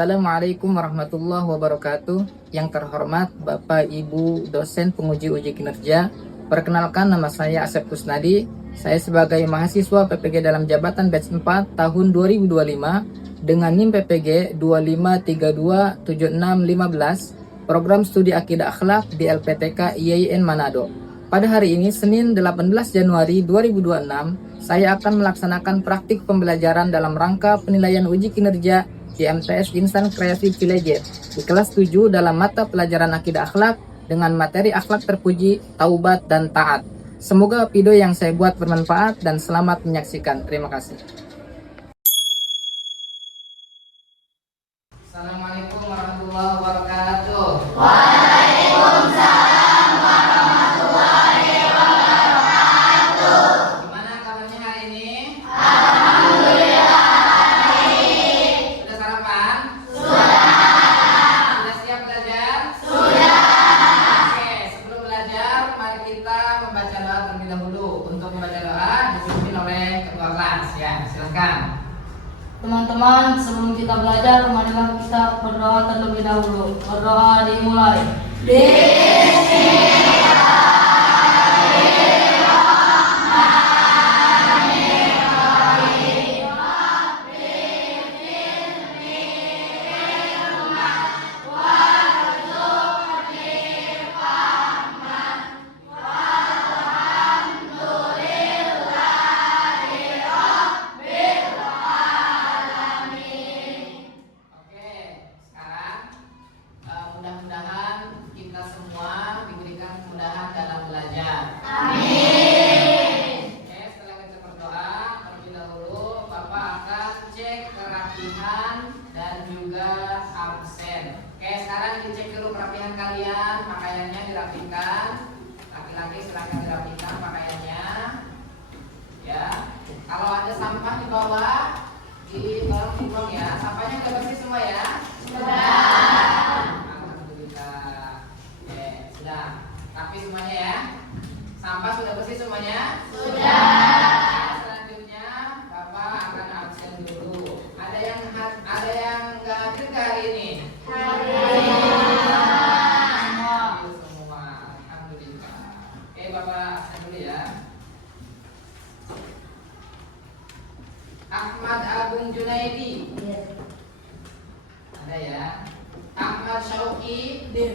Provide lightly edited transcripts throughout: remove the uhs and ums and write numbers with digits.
Assalamualaikum warahmatullahi wabarakatuh. Yang terhormat Bapak Ibu dosen penguji uji kinerja, perkenalkan nama saya Asep Kusnadi. Saya sebagai mahasiswa PPG dalam jabatan batch 4 tahun 2025 dengan NIM PPG 25327615, program studi akidah akhlak di LPTK IAIN Manado. Pada hari ini, Senin 18 Januari 2026, saya akan melaksanakan praktik pembelajaran dalam rangka penilaian uji kinerja di MTS Insan Creative Village di kelas 7 dalam mata pelajaran akidah akhlak dengan materi akhlak terpuji, taubat, dan taat. Semoga video yang saya buat bermanfaat dan selamat menyaksikan. Terima kasih. Assalamualaikum warahmatullahi wabarakatuh. Waalaikumsalam warahmatullahi wabarakatuh. Gimana kabarnya hari ini? Alhamdulillah baik. Sudah sarapan? Sudah. Sudah siap belajar? Sudah. Oke, sebelum belajar, mari kita membaca doa terlebih dahulu. Untuk membaca doa dipimpin oleh ketua kelas. Ya, silakan. Teman-teman, sebelum kita belajar, marilah kita berdoa terlebih dahulu. Berdoa dimulai. Oke, sekarang mudah-mudahan kita semua diberikan kemudahan dalam belajar. Amin. Oke, setelah kita berdoa, terlebih dahulu Bapak akan cek kerapihan dan juga absen. Oke, sekarang dicek dulu kerapihan kalian, pakaiannya dirapikan. Laki-laki silakan dirapikan pakaiannya. Ya, kalau ada sampah di bawah, tolong dibuang ya. Sampahnya udah bersih semua ya? Alhamdulillah. Oke, sudah. Tapi semuanya ya. Sampah sudah bersih semuanya? Selanjutnya Bapak akan absen dulu. Ada yang nggak hadir nggak hari ini? Semua. Alhamdulillah. Oke, Bapak absen dulu ya. Ahmad Agung Junaidi. Ada ya. Ahmad Syauqi. Ya.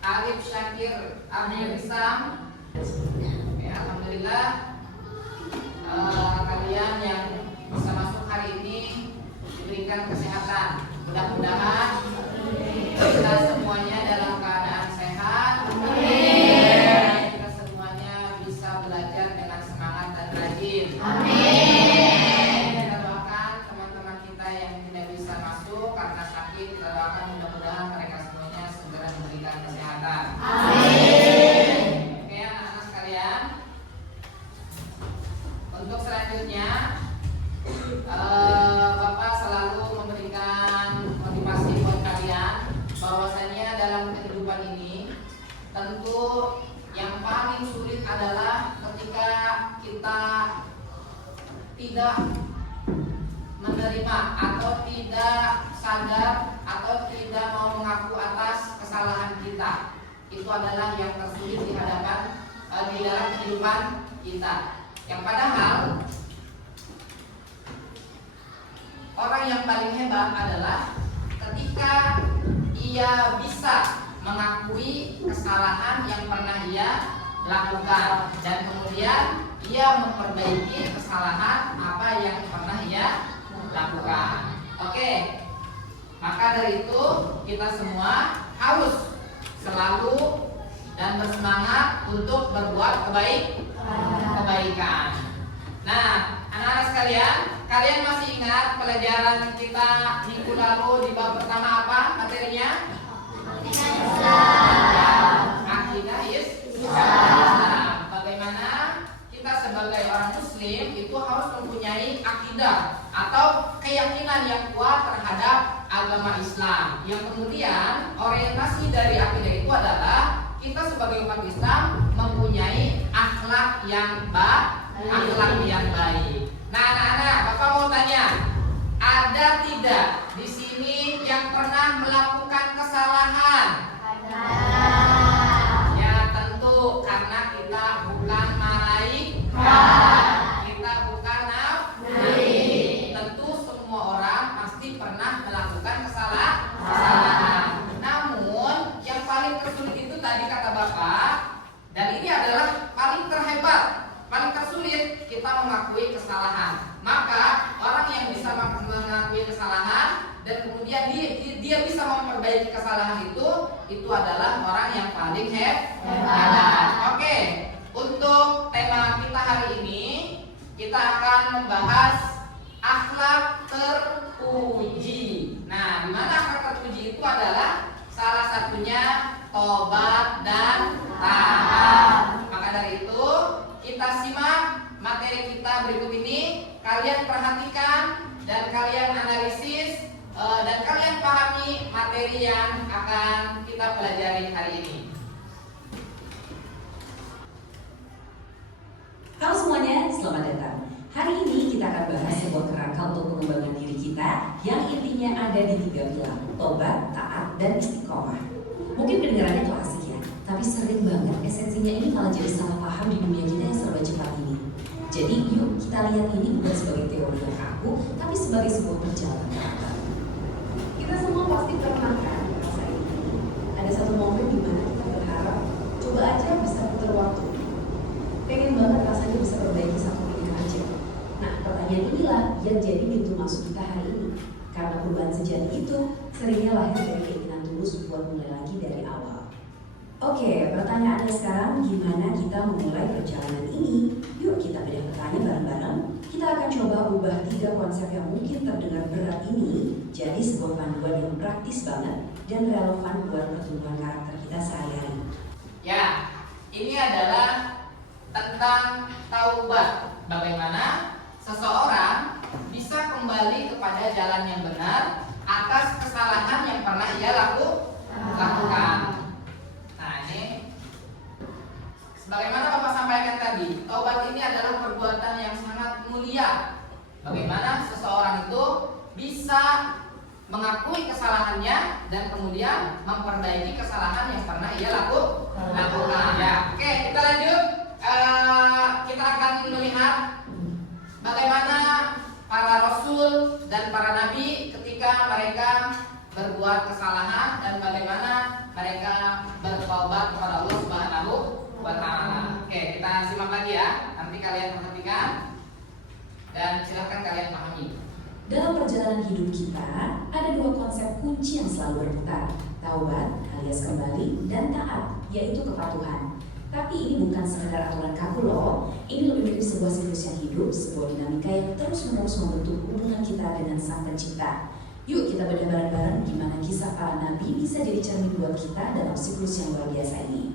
Arif Syakir Abdul Isam. Oke, alhamdulillah kalian yang bisa masuk hari ini diberikan kesehatan. Mudah-mudahan kita semuanya dalam keadaan sehat. Kita semuanya bisa belajar dengan semangat dan rajin. Kita doakan teman-teman kita yang tidak bisa masuk karena sakit, kita doakan mudah-mudahan mereka semuanya segera diberikan kesehatan. Oke, anak-anak sekalian. Untuk selanjutnya, Bapak selalu memberikan motivasi buat kalian bahwasanya dalam kehidupan ini tentu yang paling sulit adalah ketika kita tidak menerima atau tidak sadar atau tidak mau mengaku atas kesalahan kita. Itu adalah yang tersulit di hadapan di dalam kehidupan kita. Yang padahal orang yang paling hebat adalah ketika ia bisa mengakui kesalahan yang pernah ia lakukan dan kemudian ia memperbaiki kesalahan apa yang pernah ia lakukan. Oke, maka dari itu kita semua harus selalu dan bersemangat untuk berbuat kebaikan. Nah, anak-anak sekalian, kalian masih ingat pelajaran kita minggu lalu di bab pertama apa materinya? Akidah Islam. Bagaimana kita sebagai orang Muslim itu harus mempunyai akidah atau keyakinan yang kuat terhadap agama Islam. Yang kemudian orientasi dari akidah itu adalah kita sebagai umat Islam mempunyai akhlak yang baik. Nah, anak-anak, Bapak mau tanya, Ada tidak di sini yang pernah melakukan kesalahan? Ya tentu, karena kita bukan malaikat, kita bukan nabi. Tentu semua orang pasti pernah melakukan kesalahan. Namun yang paling tersulit itu tadi kata Bapak, dan ini adalah paling terhebat, paling tersulit, kita mengakui kesalahan. Maka orang yang bisa mengakui kesalahan dan kemudian dia bisa memperbaiki kesalahan itu adalah orang yang paling hebat. Oke, untuk tema kita hari ini kita akan membahas akhlak terpuji. Nah, di mana akhlak terpuji itu adalah salah satunya tobat dan taat. Maka dari itu kita simak materi kita berikut ini. Kalian perhatikan dan kalian analisis dan kalian pahami materi yang akan kita pelajari hari ini. Halo semuanya, selamat datang. Hari ini kita akan bahas sebuah kerangka untuk pengembangan diri kita yang intinya ada di 3 pilar: tobat, taat, dan istiqomah. Mungkin kedengarannya itu asik ya, tapi sering banget esensinya ini malah jadi salah paham di dunia kita yang serba cepat ini. Jadi yuk kita lihat ini bukan sebagai teori yang kaku, tapi sebagai sebuah perjalanan karakter. Kita semua pasti pernah kan merasa ini. Ada satu momen di mana kita berharap coba aja bisa putar waktu. Pengen banget rasanya bisa perbaiki satu pilihan aja. Nah, pertanyaan inilah yang jadi pintu masuk kita hari ini. Karena perubahan sejati itu seringnya lahir dari keinginan tulus buat mulai lagi dari awal. Oke, pertanyaannya sekarang, gimana kita memulai perjalanan ini? Yuk kita bedah petanya bareng-bareng. Kita akan coba ubah 3 konsep yang mungkin terdengar berat ini jadi sebuah panduan yang praktis banget dan relevan buat pertumbuhan karakter kita sehari-hari. Ya, ini adalah tentang taubat. Bagaimana seseorang bisa kembali kepada jalan yang benar atas kesalahan yang pernah ia lakukan. Nah, ini sebagaimana Bapak sampaikan tadi, taubat ini adalah perbuatan yang sangat mulia. Bagaimana seseorang itu bisa mengakui kesalahannya dan kemudian memperbaiki kesalahan yang pernah ia lakukan. Ya, oke, kita lanjut. Kita akan melihat bagaimana para rasul dan para nabi ketika mereka berbuat kesalahan dan bagaimana mereka bertobat kepada Allah Subhanahu wa Ta'ala. Oke, kita simak lagi ya. Nanti kalian perhatikan dan silakan kalian pahami. Dalam perjalanan hidup kita, ada 2 konsep kunci yang selalu berputar: taubat alias kembali dan taat, yaitu kepatuhan. Tapi ini bukan sekedar aturan kaku loh. Ini lebih mirip sebuah siklus yang hidup, sebuah dinamika yang terus-menerus membentuk hubungan kita dengan Sang Pencipta. Yuk kita bedah bareng-bareng gimana kisah para nabi bisa jadi cermin buat kita dalam siklus yang luar biasa ini.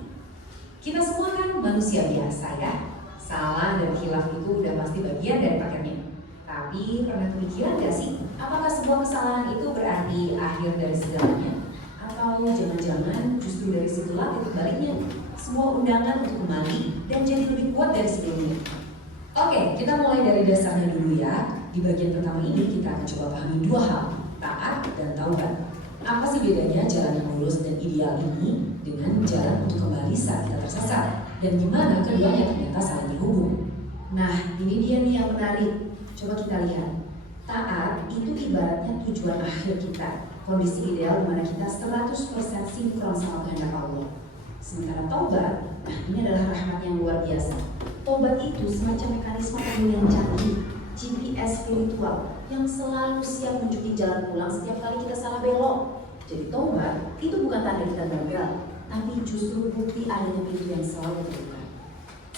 Kita semua kan manusia biasa ya. Salah dan khilaf itu udah pasti bagian dari paketnya. Tapi pernah kepikiran gak sih, apakah sebuah kesalahan itu berarti akhir dari segalanya? Atau jangan-jangan justru dari situlah itu baliknya, semua undangan untuk kembali dan jadi lebih kuat dari sebelumnya. Oke, kita mulai dari dasarnya dulu ya. Di bagian pertama ini kita akan coba pahami 2 hal, taat dan taubat. Apa sih bedanya jalan yang lurus dan ideal ini dengan jalan untuk kembali saat kita tersesat? Dan gimana keduanya ternyata saling terhubung? Nah, ini dia nih yang menarik. Coba kita lihat. Taat itu ibaratnya tujuan akhir kita, kondisi ideal di mana kita 100% sinkron sama kehendak Allah. Sementara taubat, nah ini adalah rahmat yang luar biasa. Taubat itu semacam mekanisme pemulihan canggih, GPS spiritual yang selalu siap menunjuki jalan pulang setiap kali kita salah belok. Jadi taubat itu bukan tanda kita gagal, tapi justru bukti adanya pintu yang selalu terbuka.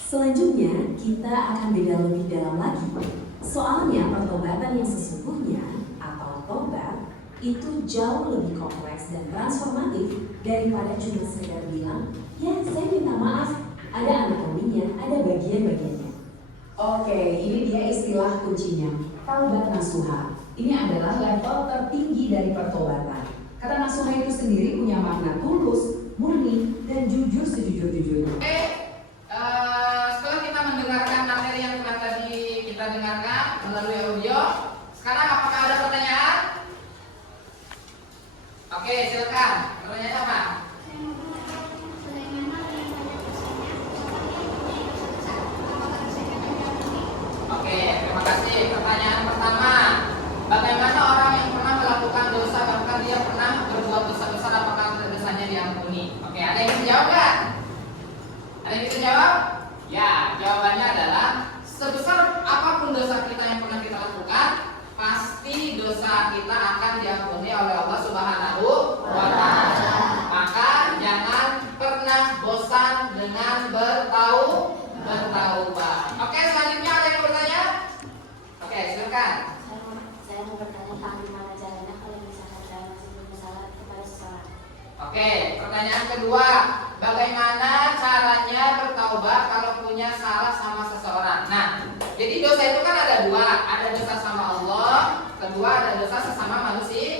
Selanjutnya kita akan beda lebih dalam lagi. Soalnya pertobatan yang sesungguhnya atau tobat itu jauh lebih kompleks dan transformatif daripada cuma sekedar bilang, ya saya minta maaf, ada anatominya, ada bagian-bagiannya. Oke, ini dia istilah kuncinya, taubat nasuha. Ini adalah level tertinggi dari pertobatan. Kata nasuha itu sendiri punya makna tulus, murni, dan jujur sejujur-jujurnya. Setelah kita mendengarkan materi yang telah tadi kita dengarkan melalui audio, sekarang apakah ada pertanyaan Oke, silakan. Pertanyaannya apa? Oke, terima kasih. Pertanyaan pertama, bagaimana orang yang pernah melakukan dosa bahkan dia pernah berbuat dosa besar, apakah dosanya diampuni? Oke, ada yang bisa jawab nggak? Ada yang bisa jawab? Ya, jawabannya adalah sebesar apapun dosa kita yang pernah kita lakukan, pasti dosa kita akan diampuni oleh Allah Subhanahu wa Ta'ala. Maka jangan pernah bosan dengan bertaubat. Oke, selanjutnya ada yang bertanya? Oke, silakan. Saya mau bertanya bagaimana caranya kalau misalkan saya masih bersalah kepada seseorang. Oke, pertanyaan kedua, bagaimana caranya bertaubat kalau punya salah sama seseorang? Nah, jadi dosa itu kan ada dua, ada dosa sama Allah, kedua ada dosa sesama manusia.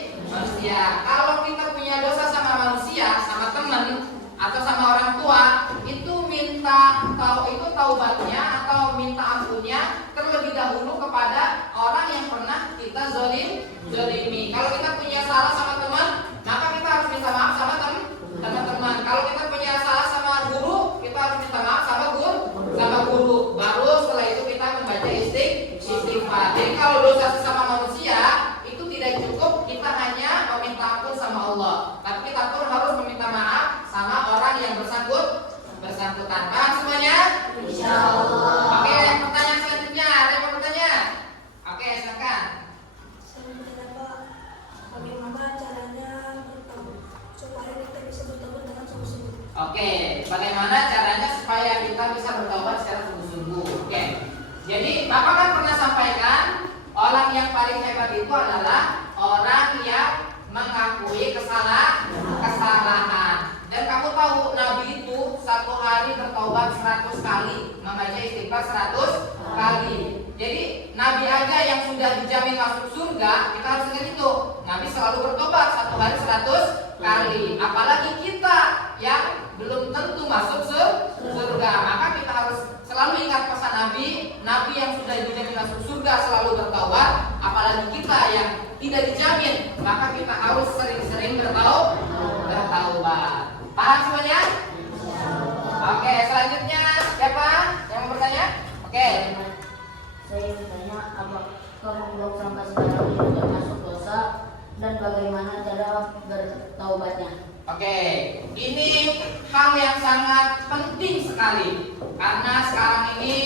Kalau kita punya dosa sama manusia, sama teman atau sama orang tua, itu taubatnya atau minta ampunnya terlebih dahulu kepada orang yang pernah kita zolimi. Kalau kita punya salah sama teman, maka kita harus minta maaf sama teman-teman. Kalau kita punya salah sama guru, kita harus minta maaf sama guru. Baru setelah itu kita membaca istighfar. Jadi kalau dosa sesama manusia itu tidak cukup kita hanya meminta ampun sama Allah, tapi kita pun harus meminta maaf sama orang yang bersangkutan. Paham semuanya? Insyaallah. Oke, pertanyaan selanjutnya ada yang mau bertanya? Oke, silakan. Bagaimana caranya supaya kita bisa bertobat dengan sungguh-sungguh? Oke, bagaimana caranya supaya kita bisa bertobat secara sungguh-sungguh? Oke, jadi Bapak kan pernah sampaikan orang yang paling hebat itu adalah orang yang mengakui kesalahan. Dan kamu tahu Nabi itu satu hari bertobat 100 kali, membaca istighfar 100 kali. Jadi Nabi aja yang sudah dijamin masuk surga, kita harus ingat itu. Nabi selalu bertobat satu hari 100 kali. Apalagi kita yang belum tentu masuk surga, maka kita harus selalu ingat pesan Nabi yang sudah dijamin masuk surga selalu bertobat. Apalagi kita yang tidak dijamin, maka kita harus sering-sering bertaubat. Paham semuanya? Oke, selanjutnya siapa yang mau bertanya? Oke. Saya bertanya, apakah membuang sampah sembarangan itu termasuk dosa dan bagaimana cara bertaubatnya? Oke, ini hal yang sangat penting sekali karena sekarang ini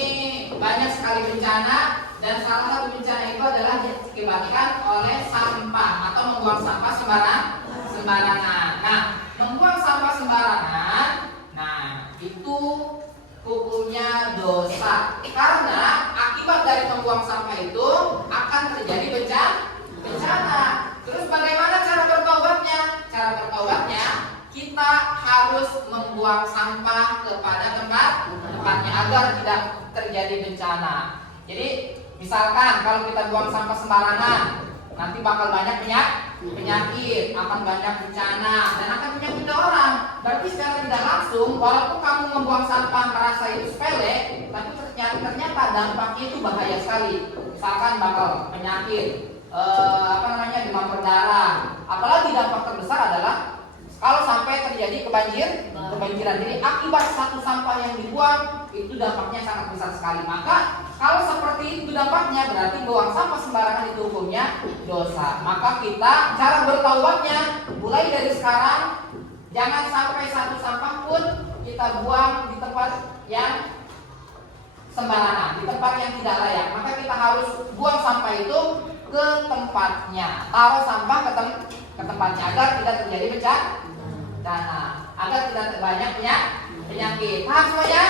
banyak sekali bencana dan salah satu bencana itu adalah diakibatkan oleh sampah atau membuang sampah sembarangan. Nah, membuang sampah sembarangan, itu hukumnya dosa karena akibat dari membuang sampah itu akan terjadi bencana. Terus bagaimana cara bertobatnya? Cara bertobatnya kita harus membuang sampah kepada tempatnya agar tidak terjadi bencana. Jadi misalkan kalau kita buang sampah sembarangan, nanti bakal banyak penyakit, akan banyak bencana dan akan menyakiti orang. Berarti secara tidak langsung, walaupun kamu membuang sampah merasa itu sepele, tapi ternyata dampaknya itu bahaya sekali. Misalkan bakal penyakit, demam berdarah. Apalagi dampak terbesar adalah kalau sampai terjadi kebanjiran. Jadi akibat satu sampah yang dibuang itu dampaknya sangat besar sekali. Maka kalau seperti itu dampaknya berarti buang sampah sembarangan itu hukumnya dosa. Maka kita cara bertaubatnya mulai dari sekarang jangan sampai satu sampah pun kita buang di tempat yang sembarangan, di tempat yang tidak layak. Maka kita harus buang sampah itu ke tempatnya, taruh sampah ke tempatnya agar tidak terjadi bencana, agar tidak banyak penyakit. Paham semuanya?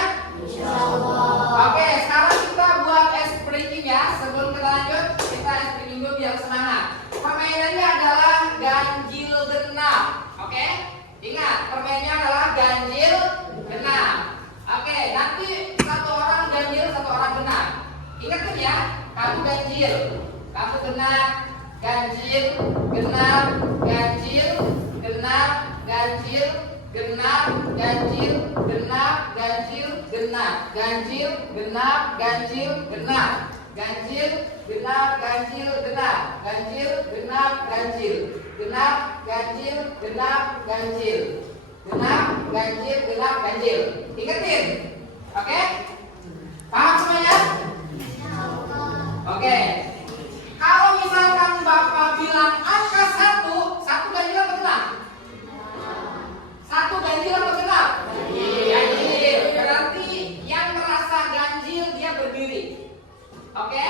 Oke, sekarang kita buat explaining ya. Sebelum kita lanjut, kita explaining dulu biar semangat. Permainannya adalah ganjil genap. Oke, ingat permainannya adalah ganjil genap. Oke, nanti satu orang ganjil, satu orang genap. Ingat kan ya, kamu ganjil, kamu genap, ganjil, genap, ganjil, genap, ganjil, genap, ganjil, genap, ganjil, genap, ganjil, genap, ganjil, genap. ganjil, genap, ganjil, genap, ganjil, genap, ganjil, genap, ganjil, genap, ganjil, genap, ganjil, genap, ganjil. Ingetin, oke? Paham semuanya? Oke. Kalau misalkan Bapak bilang angka 1 ganjil atau genap? 1 ganjil atau genap? Ganjil. Berarti yang merasa ganjil dia berdiri. Oke?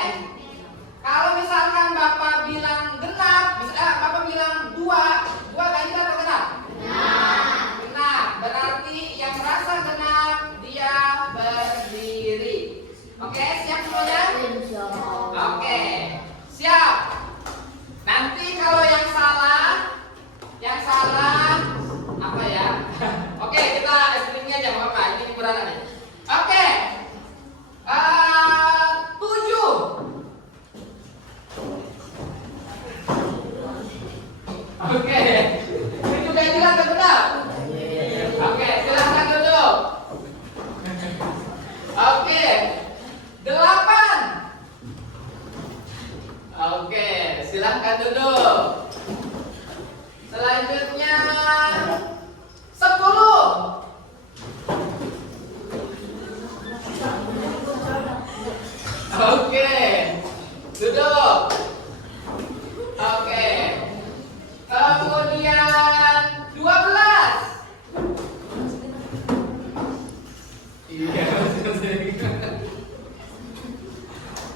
Kalau misalkan Bapak bilang genap, Bapak bilang 2 ganjil atau genap? Genap. Berarti yang merasa genap dia berdiri. Oke, siap semuanya? Oke, siap. Nanti kalau yang salah apa ya? Oke, kita screening aja, nggak apa-apa. Ini berangan nih. Oke, 7. Oke, 7 ganjil atau genap? Oke, silahkan duduk. Oke, 8. Oke, silahkan duduk. Selanjutnya 10. Oke, duduk. Oke, kemudian 12. Iya.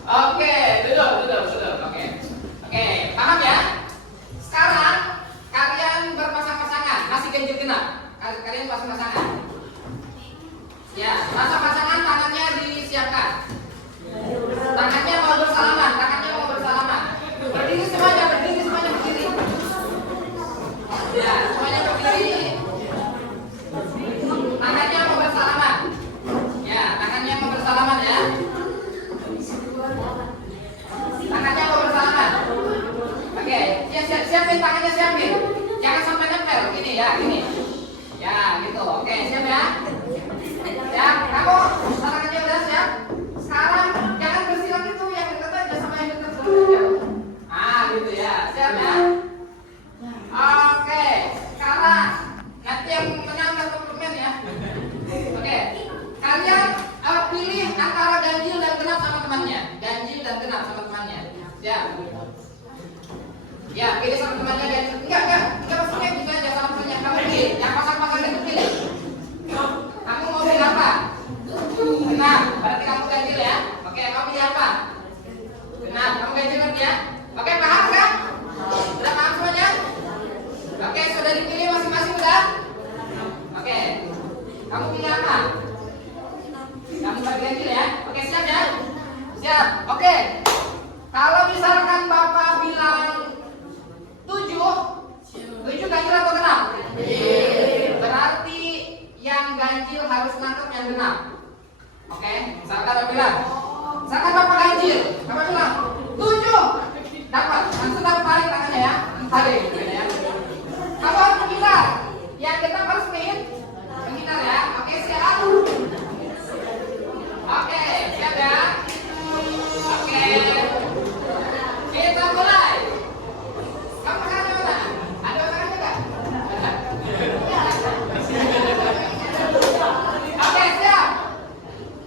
Oke, duduk. Oke, paham ya? Sekarang kalian berpasang-pasangan, masih ganjil genap. Kalian pasang-pasangan. Ya, pasang-pasangan tangannya disiapkan. Tangannya mau bersalaman. Berdiri semuanya berdiri. Ya, semuanya berdiri. Tangannya mau bersalaman. Ya, tangannya mau bersalaman ya. Tangannya mau bersalaman. Oke, siapin tangannya, siapin. Jangan sampai nempel gini ya, gini. Ya, gitu. Oke, siap ya. Ya, kamu tangannya udah siap. Sekarang jangan bersilang itu, yang dekat aja sama yang dekat aja. Gitu ya. Siap ya. Oke, sekarang nanti yang menang dapat permen ya. Oke, kalian pilih antara ganjil dan genap sama temannya. Siap. Ya, pilih sama temannya ganjil. Enggak maksudnya bisa aja sama temannya. Kamu pilih, yang pasang-pasang itu pilih. Kamu mau pilih apa? Genap, berarti kamu ganjil ya. Oke, kamu pilih apa? Genap, kamu ganjil kan ya? Oke, paham kan? Sudah paham semuanya? Oke, sudah dipilih masing-masing udah? Oke, kamu pilih apa? Kamu ganjil ya? Oke, siap ya? Siap, oke. Kalau misalkan Bapak bilang 7 ganjil atau genap? Berarti yang ganjil harus nangkep yang genap. Oke, misalkan Bapak bilang Bapak ganjil, Bapak bilang 7, dapat, langsung tarik tangannya ya, tarik ya. Kamu harus menghindar, yang genap harus menghindar ya. Oke, siap. Oke, siap ya. Oke, kita mulai. Kamu tangannya mana? Ada tangannya nggak? Oke, siap.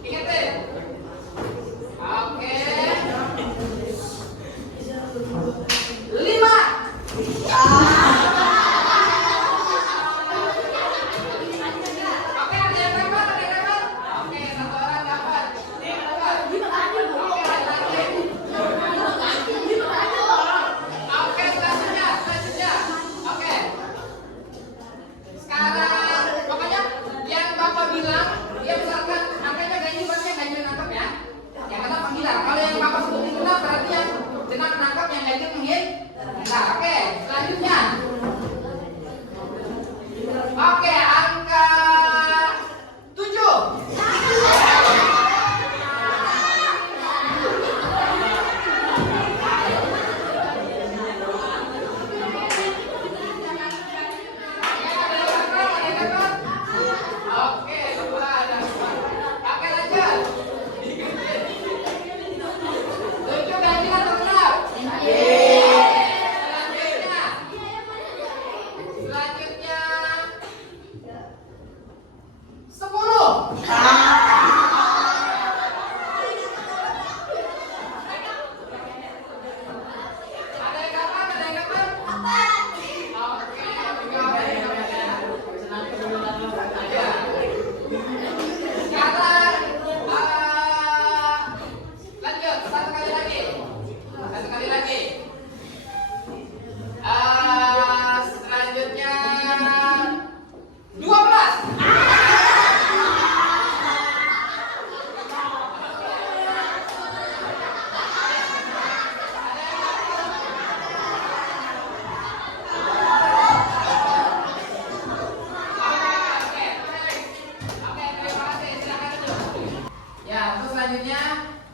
Ingetin. Oke. 5.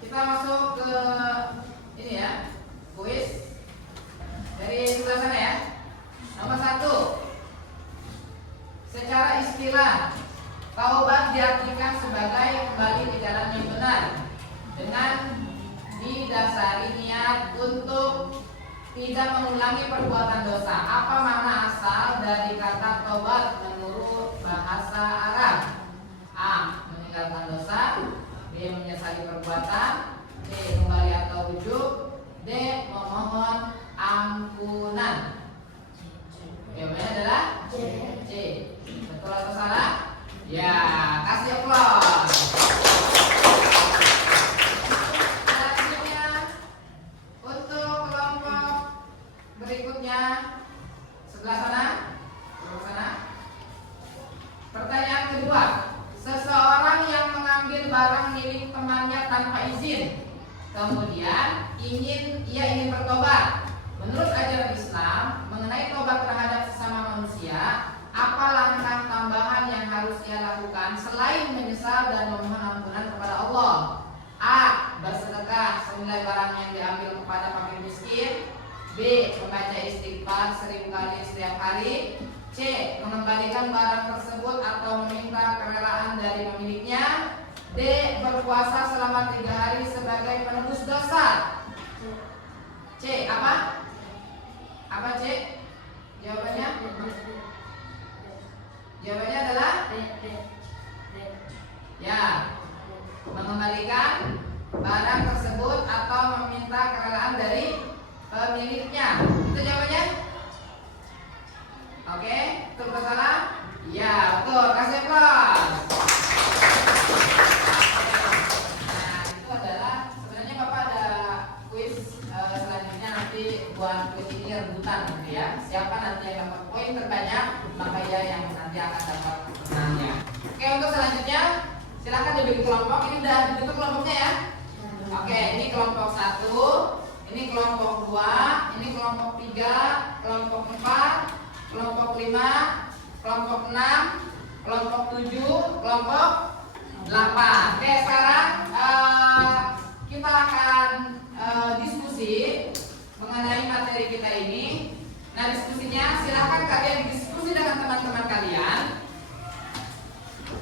kita masuk ke ini ya, kuis dari sebelah sana ya. Nomor 1, secara istilah taubat diartikan sebagai kembali ke jalan yang benar dengan didasari niat untuk tidak mengulangi perbuatan dosa. Apa makna asal dari kata taubat menurut bahasa Arab? A. Meninggalkan dosa. B. Menyesali perbuatan. C. Kembali atau rujuk. D. Memohon ampunan. Jawabannya adalah C. Betul atau salah? Ya, kasih aplaus. Selanjutnya untuk kelompok berikutnya sebelah sana. Sebelah sana. Pertanyaan kedua, seseorang yang mengambil barang milik temannya tanpa izin, kemudian ia ingin bertobat. Menurut ajaran Islam mengenai tobat terhadap sesama manusia, apa langkah tambahan yang harus ia lakukan selain menyesal dan memohon ampunan kepada Allah? A. Bersedekah senilai barang yang diambil kepada fakir miskin. B. Membaca istighfar 1000 kali setiap hari. C. Mengembalikan barang tersebut atau meminta kerelaan dari pemiliknya. D. Berpuasa selama 3 hari sebagai penebus dosa. C. Apa? Apa C? Jawabannya? Jawabannya adalah ya, mengembalikan barang tersebut atau meminta kerelaan dari pemiliknya. Itu jawabannya? Oke, betul atau salah? Ya, betul. Kasih aplaus. Nah, itu adalah sebenarnya Bapak ada kuis selanjutnya nanti buat kuis ini rebutan gitu ya. Siapa nanti yang dapat poin terbanyak, maka ia yang nanti akan dapat menangnya. Oke, untuk selanjutnya silakan dibagi kelompok. Ini udah dibentuk kelompoknya ya. Oke, ini kelompok 1, ini kelompok 2, ini kelompok 3, kelompok 4, kelompok 5, kelompok 6, kelompok 7, kelompok 8. Oke, sekarang kita akan diskusi mengenai materi kita ini. Nah, diskusinya silakan kalian diskusi dengan teman-teman kalian.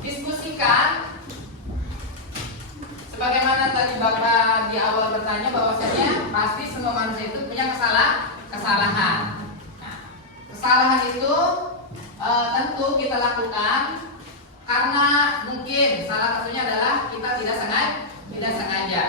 Diskusikan sebagaimana tadi Bapak di awal bertanya bahwasanya pasti semua manusia itu punya kesalahan. Nah, kesalahan itu tentu kita lakukan karena mungkin salah satunya adalah kita tidak sengaja.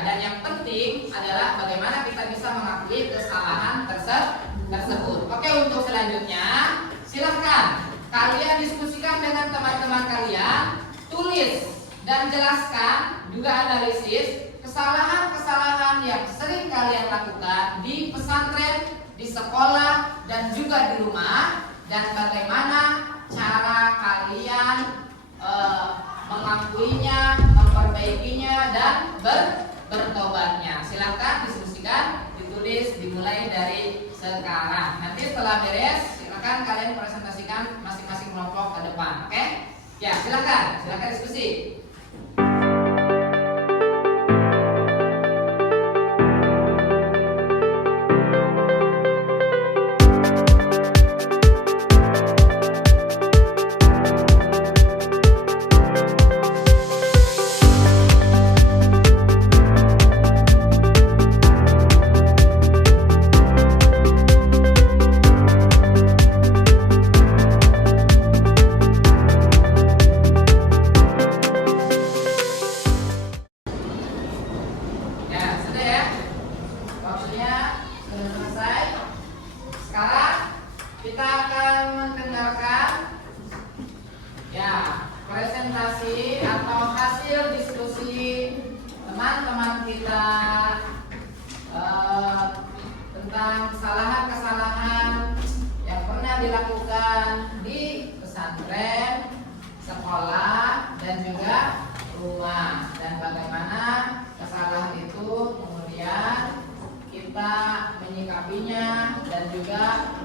Dan yang penting adalah bagaimana kita bisa mengakui kesalahan tersebut. Oke, untuk selanjutnya silahkan kalian diskusikan dengan teman-teman kalian, tulis dan jelaskan juga analisis kesalahan-kesalahan yang sering kalian lakukan di pesantren, di sekolah, dan juga di rumah, dan bagaimana cara kalian mengakuinya, memperbaikinya, dan bertobatnya. Silahkan diskusikan, ditulis, dimulai dari sekarang. Nanti setelah beres, silakan kalian presentasikan masing-masing kelompok ke depan. Oke? Ya, silakan diskusi.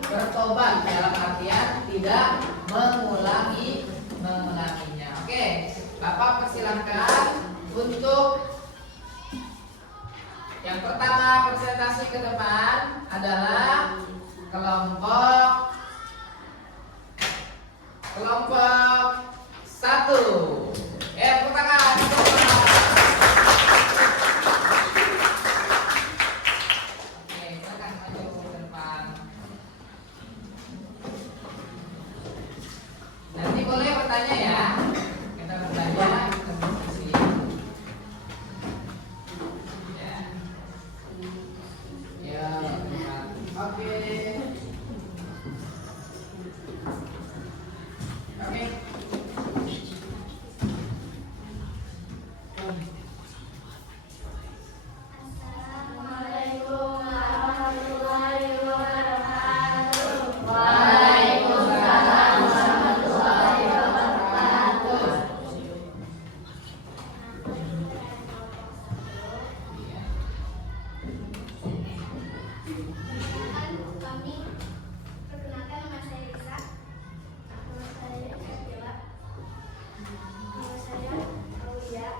Bertobat dalam artian tidak mengulanginya. Oke, Bapak persilahkan untuk Yang pertama presentasi ke depan adalah kelompok 1. Tepuk tangan. Oke, silakan maju ke depan. Nanti boleh bertanya ya. Kita bertanya, kita diskusi. Ya. Ya, oke. Oke. Assalamualaikum warahmatullahi wabarakatuh. Waalaikumsalam warahmatullahi wabarakatuh. Kami perkenalkan nama saya Risa. Nama saya Dewa. Nama saya Aulia.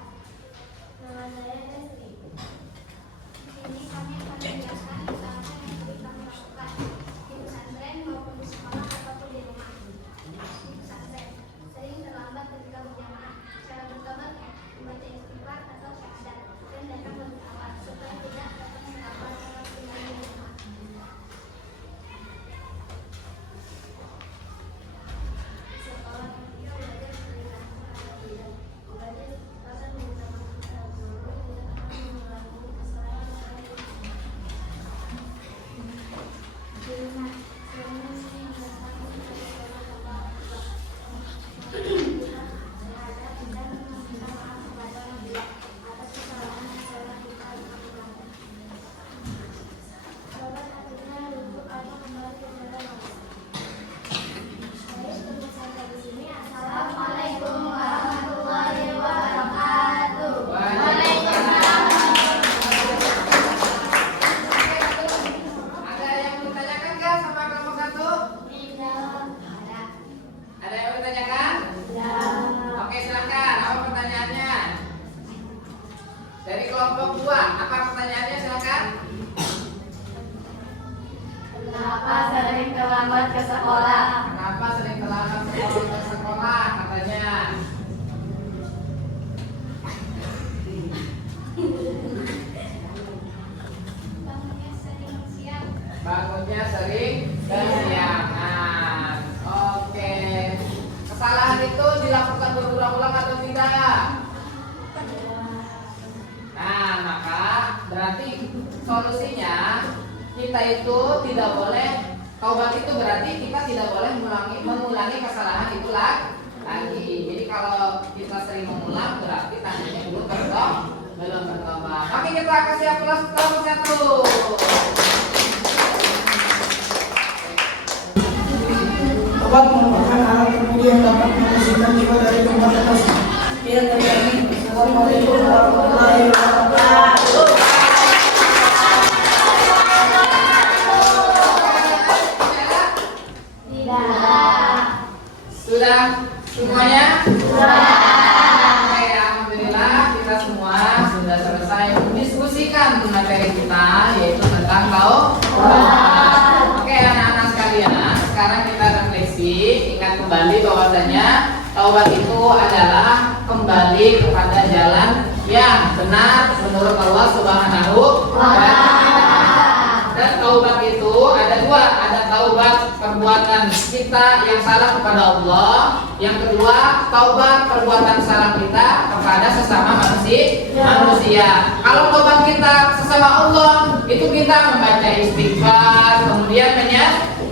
Nama saya Desri. Di sini kami akan menjelaskan kesalahan yang sering kami lakukan di pesantren maupun di sekolah ataupun di rumah. Di pesantren sering terlambat ketika berjamaah. Cara bertobatnya membaca istighfar atau syahadat dan datang lebih awal supaya tidak dapat mendapat sholat sunnah di rumah. Sekolah kita belajar berikan kepada belajar pasal menggunakan guru tidak akan mengulangi kesalahan-kesalahan di rumah. Selama sering melakukan kesalahan syahadat dan meminta maaf kepada orang tua atas kesalahan yang telah kita lakukan. Sholat artinya rukuk atau kembali ke jalan Allah. Baik, untuk sampai di sini. Assalamualaikum warahmatullahi wabarakatuh. Ada yang bertanyakan nggak sama kelompok 1? Tidak ada. Ada yang bertanyakan? Oke, silakan. Apa pertanyaannya? Dari kelompok 2, apa pertanyaannya? Silakan. Kenapa sering terlambat ke sekolah? Kenapa sering terlambat ke sekolah? Katanya. Bangunnya sering siang. Bangunnya sering kesiangan. Oke. Kesalahan itu dilakukan berulang-ulang atau tidak? Nah, maka berarti solusinya kita itu tidak boleh taubat, itu berarti kita tidak boleh mengulangi kesalahan itu lagi. Jadi kalau kita sering mengulang berarti tandanya belum bertobat. Oke, kita kasih aplaus kelompok 1. Tobat merupakan hal termulia yang dapat membersihkan jiwa dari perbuatan dosa. Ia terjadi. Assalamualaikum warahmatullahi wabarakatuh. Sudah semuanya? Sudah. Oke, alhamdulillah kita semua sudah selesai mendiskusikan materi kita, yaitu tentang taubat. Oke, anak-anak sekalian, sekarang kita refleksi, ingat kembali bahwasanya taubat itu adalah kembali kepada jalan yang benar menurut Allah Subhanahu wa Ta'ala. Dan taubat itu ada 2, ada taubat perbuatan kita yang salah kepada Allah, yang kedua taubat perbuatan salah kita kepada sesama manusia. Kalau taubat kita sesama Allah, itu kita membaca istighfar, kemudian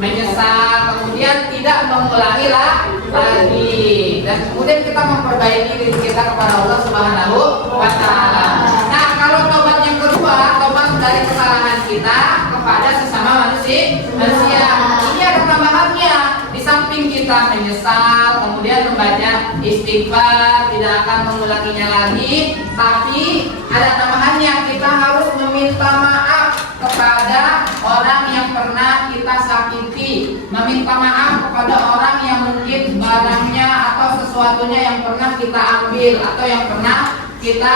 menyesal, kemudian tidak mengulangi lagi, dan kemudian kita memperbaiki diri kita kepada Allah Subhanahu wa Ta'ala. Nah, kalau taubat yang kedua, taubat dari kesalahan kita kepada sesama manusia. Ini ada tambahannya. Di samping kita menyesal, kemudian membaca istighfar, tidak akan mengulanginya lagi, tapi ada tambahannya, kita harus meminta maaf kepada orang yang pernah kita sakiti, meminta maaf kepada orang yang mungkin barangnya atau sesuatunya yang pernah kita ambil atau yang pernah kita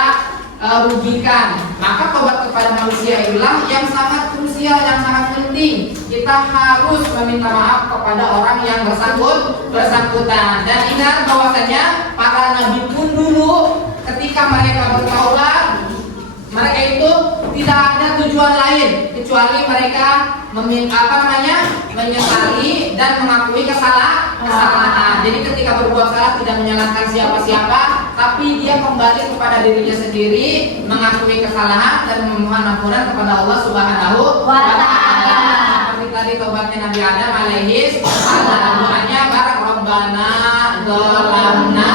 rugikan. Maka tobat kepada manusia inilah yang sangat krusial, yang sangat penting. Kita harus meminta maaf kepada orang yang bersangkutan. Dan ingat bahwasanya para nabi pun dulu ketika mereka bertaubat, mereka itu tidak ada tujuan lain kecuali mereka menyesali dan mengakui kesalahan. Jadi ketika berbuat salah tidak menyalahkan siapa-siapa, tapi dia kembali kepada dirinya sendiri, mengakui kesalahan dan memohon ampunan kepada Allah Subhanahu wa Ta'ala. Seperti tadi tobatnya Nabi Adam alaihi salam, doanya bareng Rabbana dzalamna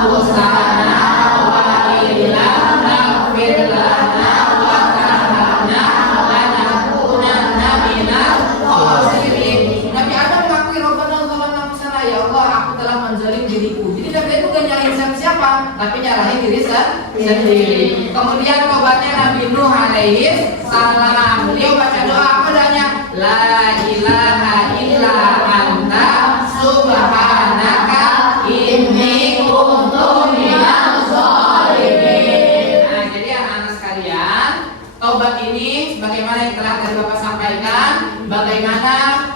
anfusana wa illam taghfir lana wa tarhamna lanakunanna minal khasirin. Nabi Adam mengakui Rabbana dzalamna anfusana, ya Allah aku telah menzalim diriku. Jadi Nabi Adam bukan nyalahin siapa, tapi nyalahin diri sendiri. Kemudian tobatnya Nabi Nuh alaihi salam, beliau baca doa apa doanya? La ilaha illa anta subhanaka inni kuntu minaz zalimin. Nah, jadi anak-anak sekalian, taubat ini sebagaimana yang telah tadi Bapak sampaikan, bagaimana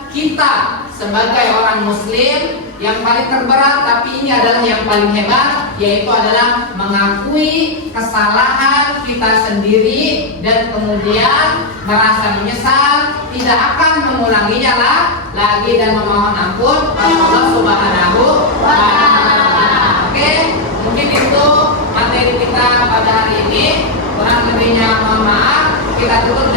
kita sebagai orang muslim yang paling terberat, tapi ini adalah yang paling hebat, yaitu adalah mengakui kesalahan kita sendiri dan kemudian merasa menyesal, tidak akan mengulanginya lagi dan memohon ampun kepada Allah Subhanahu wa Ta'ala. Oke, mungkin itu materi kita pada hari ini. Kurang lebihnya mohon maaf. Kita tutup